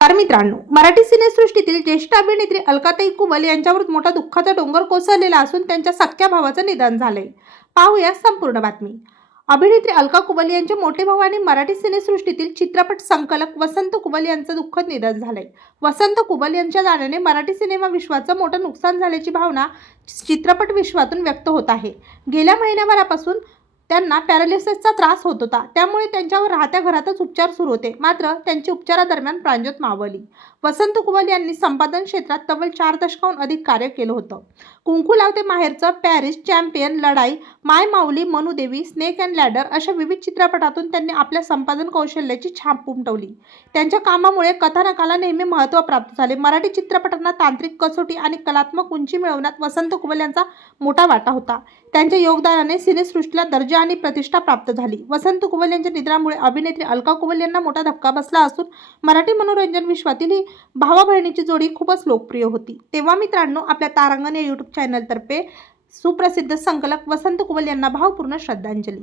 तर मित्रांनो मराठी सिनेसृष्टीतील ज्येष्ठ अभिनेत्री अलकाताई कुबल यांच्यावर मोठा दुःखाचा डोंगर कोसळलेला असून त्यांच्या सख्या भावाचं निधन झालंय. पाहूया संपूर्ण बातमी. अभिनेत्री अलका कुबल यांचे मोठे भाऊ आणि मराठी सिनेसृष्टीतील चित्रपट संकलक वसंत कुबल यांचं दुःखद निधन झालंय. वसंत कुबल यांच्या जाण्याने मराठी सिनेमा विश्वाचं मोठं नुकसान झाल्याची भावना चित्रपट विश्वातून व्यक्त होत आहे. गेल्या महिन्याभरापासून त्यांना पॅरालिसिसचा त्रास होत होता. त्यामुळे त्यांच्यावर राहत्या घरातच उपचार सुरू होते. मात्र त्यांची उपचारादरम्यान प्रांजोत मावळली वसंत कुवल यांनी संपादन क्षेत्रात तब्बल चार दशकाहून अधिक कार्य केलं होतं. कुंकू लावते माहेरचं पॅरिस चॅम्पियन लढाई Maay Mauli Manudevi snake and ladder अशा विविध चित्रपटातून त्यांनी आपल्या संपादन कौशल्याची छाप उमटवली. त्यांच्या कामामुळे कथानकाला नेहमी महत्त्व प्राप्त झाले. मराठी चित्रपटांना तांत्रिक कसोटी आणि कलात्मक उंची मिळवण्यात वसंत कुवल यांचा मोठा वाटा होता. त्यांच्या योगदानाने सिनेसृष्टीला दर्जा आणि प्रतिष्ठा प्राप्त झाली. वसंत कुवल यांच्या निधनामुळे अभिनेत्री अलका कुवल यांना मोठा धक्का बसला असून मराठी मनोरंजन विश्वातील ही भावा बहिणीची जोडी खूपच लोकप्रिय होती. तेव्हा मित्रांनो आपल्या तारांगण या यूट्यूब चॅनलतर्फे सुप्रसिद्ध संकलक वसंत कुवल यांना भावपूर्ण श्रद्धांजली.